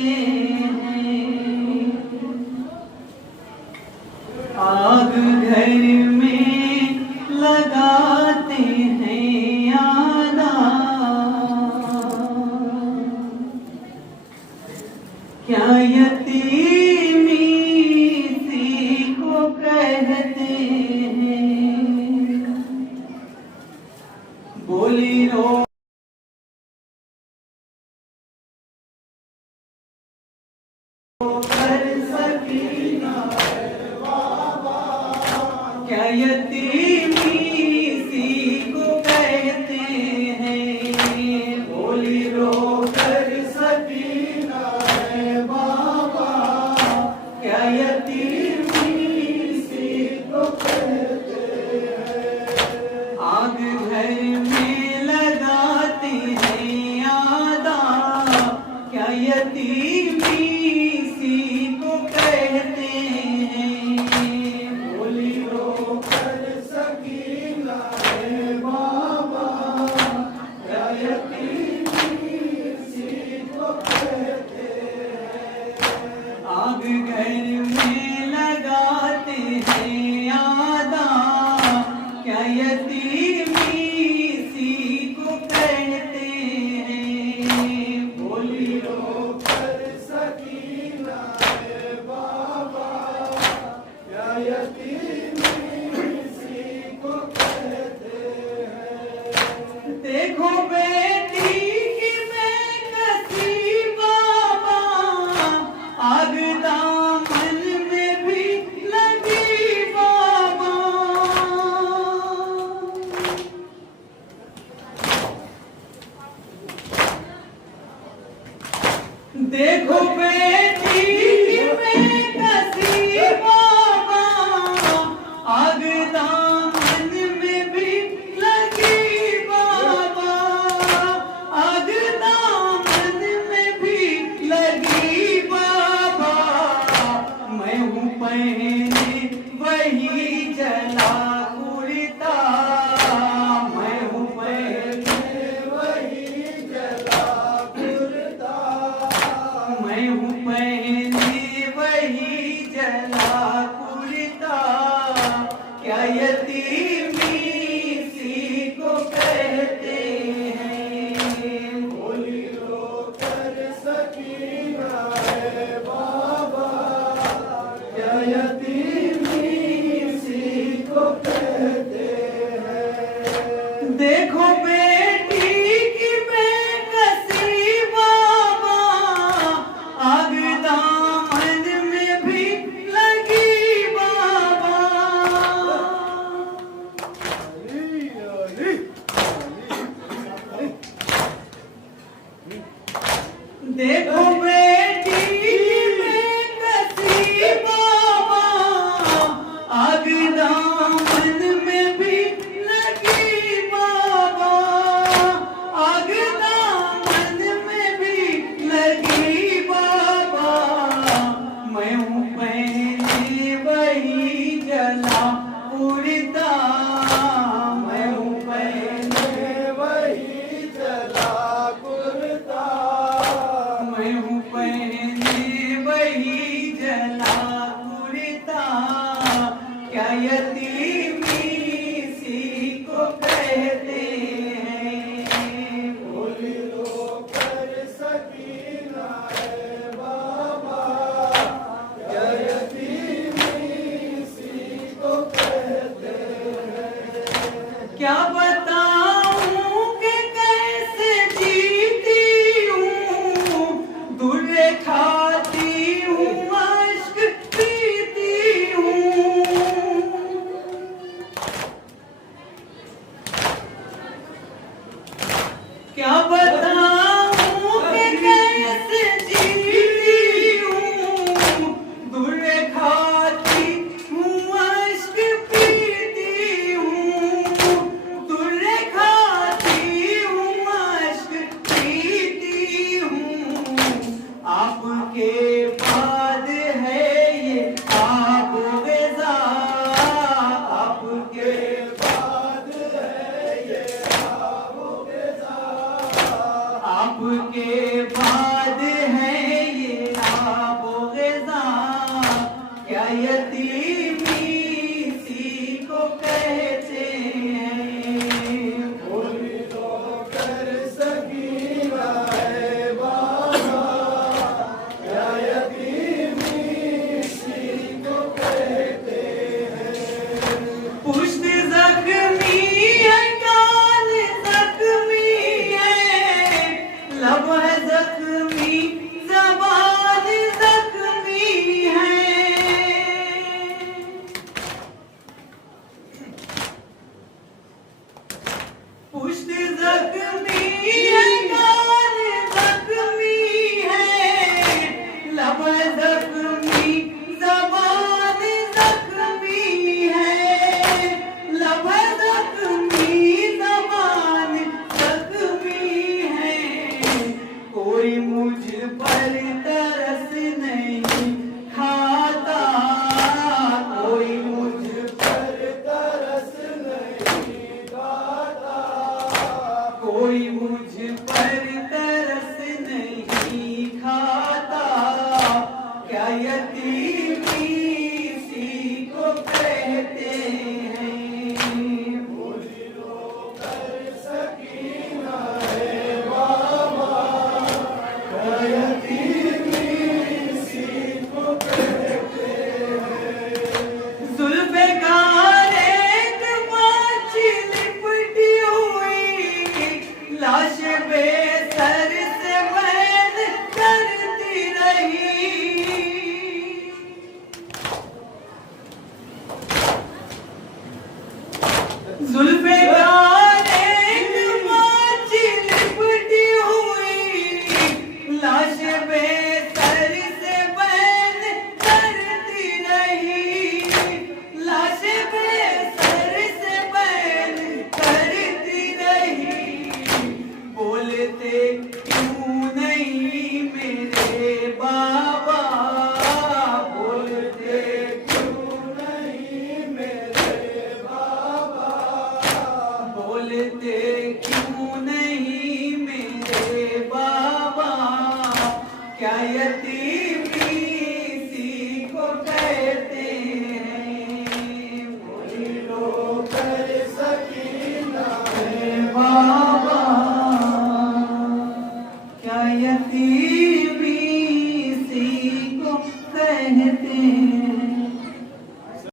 हैं। आग घर में लगाते हैं आदा, क्या यतीमी सी को कहते हैं। बोली रो कर सकीना क्या यतीमी सी को कहते हैं। बोली रो कर सकीना है बाबा, क्या यतीमी सी को कहते हैं। आग घर में लगाते हैं आदा, क्या यतीमी सी को कहते हैं। बोली रो कर सकीना है बाबा, क्या यतीमी सी को कहते हैं। आग घर में लगाते हैं आदा, क्या यतीमी सी को कहते हैं। बोली रो कर सकीना है बाबा, क्या यतीमी सी को कहते हैं। देखो बेटी की बेकसी बाबा, आग दामन में भी लगी बाबा। देखो बेटी की बेकसी बाबा, आग दामन में भी लगी बाबा। आग दामन में भी लगी बाबा। मैं हूँ पहने वही जला कुर्ता, मैं हूँ पहने वही जला कुर्ता। मैं हूँ पहने वही जला कुर्ता, क्या यतीमी सी को कहते हैं। बोली रो कर सकीना है बाबा, क्या यतीमी सी को कहते हैं। देखो बेटी की बेकसी बाबा, आग दामन में भी लगी बाबा। देखो बेटी की बेकसी बाबा, आग दामन में भी लगी बाबा। आग दामन में भी लगी बाबा। मैं हूँ पहने वही जला कुर्ता, मैं हूँ पहने वही जला कुर्ता। मैं हूँ पहने वही जला कुर्ता, क्या यतीमी सी को कहते हैं। बोली रो कर सकीना है बाबा, क्या यतीमी सी को कहते हैं। क्या बताऊं कि कैसे जीती हूँ, दुर्रे खाती हूँ, अश्क पीती हूँ। क्या बताऊं कि कैसे जीती हूँ, दुर्रे खाती हूँ, अश्क पीती हूँ। दुर्रे खाती हूँ, अश्क पीती हूँ। आपके बाद है ये आप ग़िज़ा, आपके बाद है ये आप ग़िज़ा। आपके बाद है ये कोई मुझ पर तरस नहीं खाता, कोई मुझ पर तरस नहीं खाता, कोई मुझ पर तरस नहीं खाता। क्या यतीमी सी को कहते हैं, बोली रो कर सकीना है बाबा, क्या यतीमी सी को कहते हैं। जुल्फ़िकारे कमाची लिपटी हुई लाश बेसर से बैन करती रही, जुल्फ़िकारे कमाची लिपटी हुई लाश बेसर से बैन करती रही, लाश बेसर से बैन करती रही। बोलते क्यों नहीं मेरे बाबा, बोलते क्यों नहीं मेरे बाबा, बोलते क्यों नहीं मेरे बाबा। क्या यतीमी सी को कहते हैं, बोली रो कर सकीना है बाबा, क्या यतीमी सी को कहते हैं।